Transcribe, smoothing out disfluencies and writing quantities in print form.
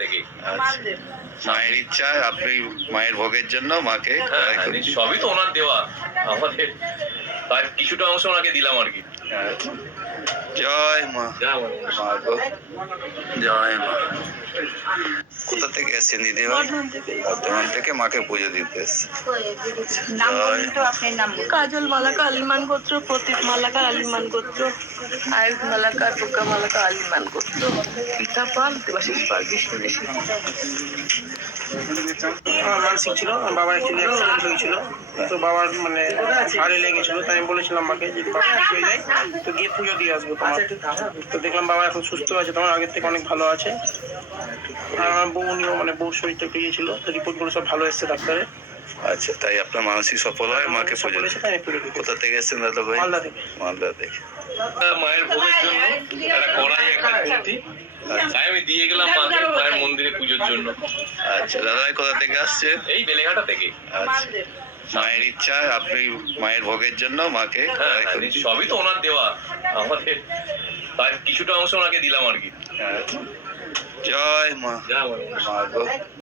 থেকে। আচ্ছা। মায়ের ইচ্ছা আপনি মায়ের ভোগের জন্য মাকে সবই তো ওনার দেওয়া আমাদের, তার কিছুটা অংশ ওনাকে দিলাম আর কি। জয় মা। জয় মা। মা গো, জয় মা। কোথা থেকে এসছেন দিদিমা? বর্ধমান থেকে মাকে পুজো দিতে এসছে। জয়। কাজল মালাকার আলিমান গোত্র, প্রতীক মালাকার আলিমান গোত্র, আয়ুষ মালাকার, দুর্গা মালাকার আলিমান গোত্র, পিতা পাল, দেবাশিস পাল, বিষ্ণু ঋষি। আমার মানসিক ছিল, আমার বাবার অ্যাকচুয়ালি অ্যাক্সিডেন্ট হয়েছিল, তো বাবার মানে হাড়ে লেগেছিল, তাই আমি বলেছিলাম মাকে যদি বাবা ঠিক হয়ে যায় তো গিয়ে পুজো দিয়ে আসবো তোমার। তো দেখলাম বাবা এখন সুস্থ আছে, তোমার আগের থেকে অনেক ভালো আছে। আর আমার বউ নিয়েও মানে বউর শরীরটা একটু ইয়ে ছিল, তো রিপোর্টগুলো সব ভালো এসছে ডাক্তারে। আচ্ছা, তাই আপনার মানসিক সফল হয় মাকে পুজো বলেছে, তাই আমি পুজো দিতে কোথা থেকে এসছেন দাদা ভাই? মালদা থেকে। মালদা থেকে। মায়ের ভোগের জন্য একটা কড়াই, একটা খুন্তি, তাই আমি দিয়ে গেলাম মাকে মায়ের মন্দিরে পুজোর জন্য। আচ্ছা, দাদা ভাই কোথা থেকে আসছে? এই বেলেঘাটা থেকে। আচ্ছা। মায়ের ইচ্ছা আপনি মায়ের ভোগের জন্য মাকে সবই তো ওনার দেওয়া আমাদের, তার কিছুটা অংশ ওনাকে দিলাম আর কি। জয় মা। জয় মা। মা গো।